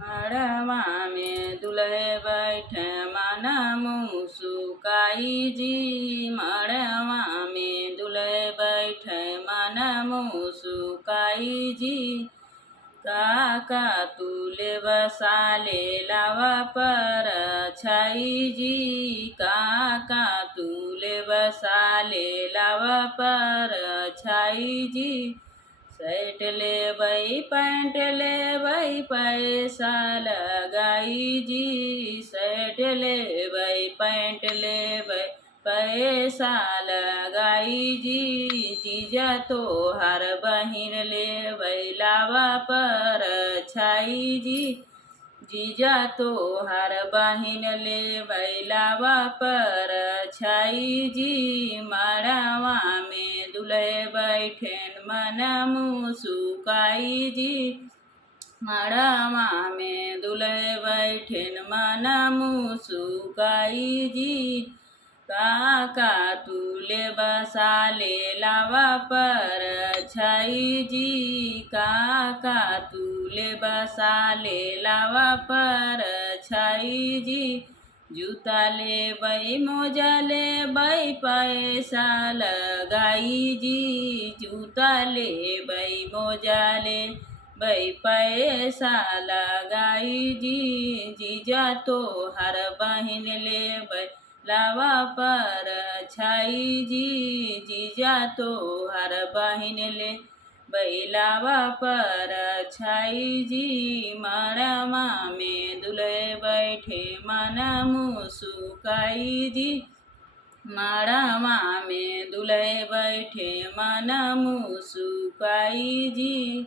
मड़वा में दुल्हे बैठे मन मुसुकाई जी। मड़वा में दुल्हे बैठे मन मुसुकाई जी। काका तुले बसाले लावा पर छाई जी। काका तुले बसाले लावा पर छाई जी। शर्ट ले बई पैंट ले बई पैसा लगाई जी। शर्ट ले बई पैंट ले बई पैसा लगाई जी। जीजा तो हर बहिन ले बई लावा पर छाई जी। जीजा तो हर बहिन ले बैलावा पर छाई जी। मड़वा में दुल्हे बैठेन मन मुसुकाई जी। मड़वा में दुल्हे बैठेन मन मुसुकाई जी। काका तुले बसाले लावा पर छाई जी। काका तुले बसाले लावा पर छाई जी। जूता ले बई मोजा ले बई पैसा लगाई जी। जूता ले बई मोजा ले बई पैसा लगाई जी। जीजा तो हर बहिन ले बई लावा पर छाई जी। जीजा तो हर बहिन ले बैलावा पर छाई जी। मड़वा में दुल्हे बैठे मन मुसुकाई जी। मड़वा में दुल्हे बैठे मन मुसुकाई जी।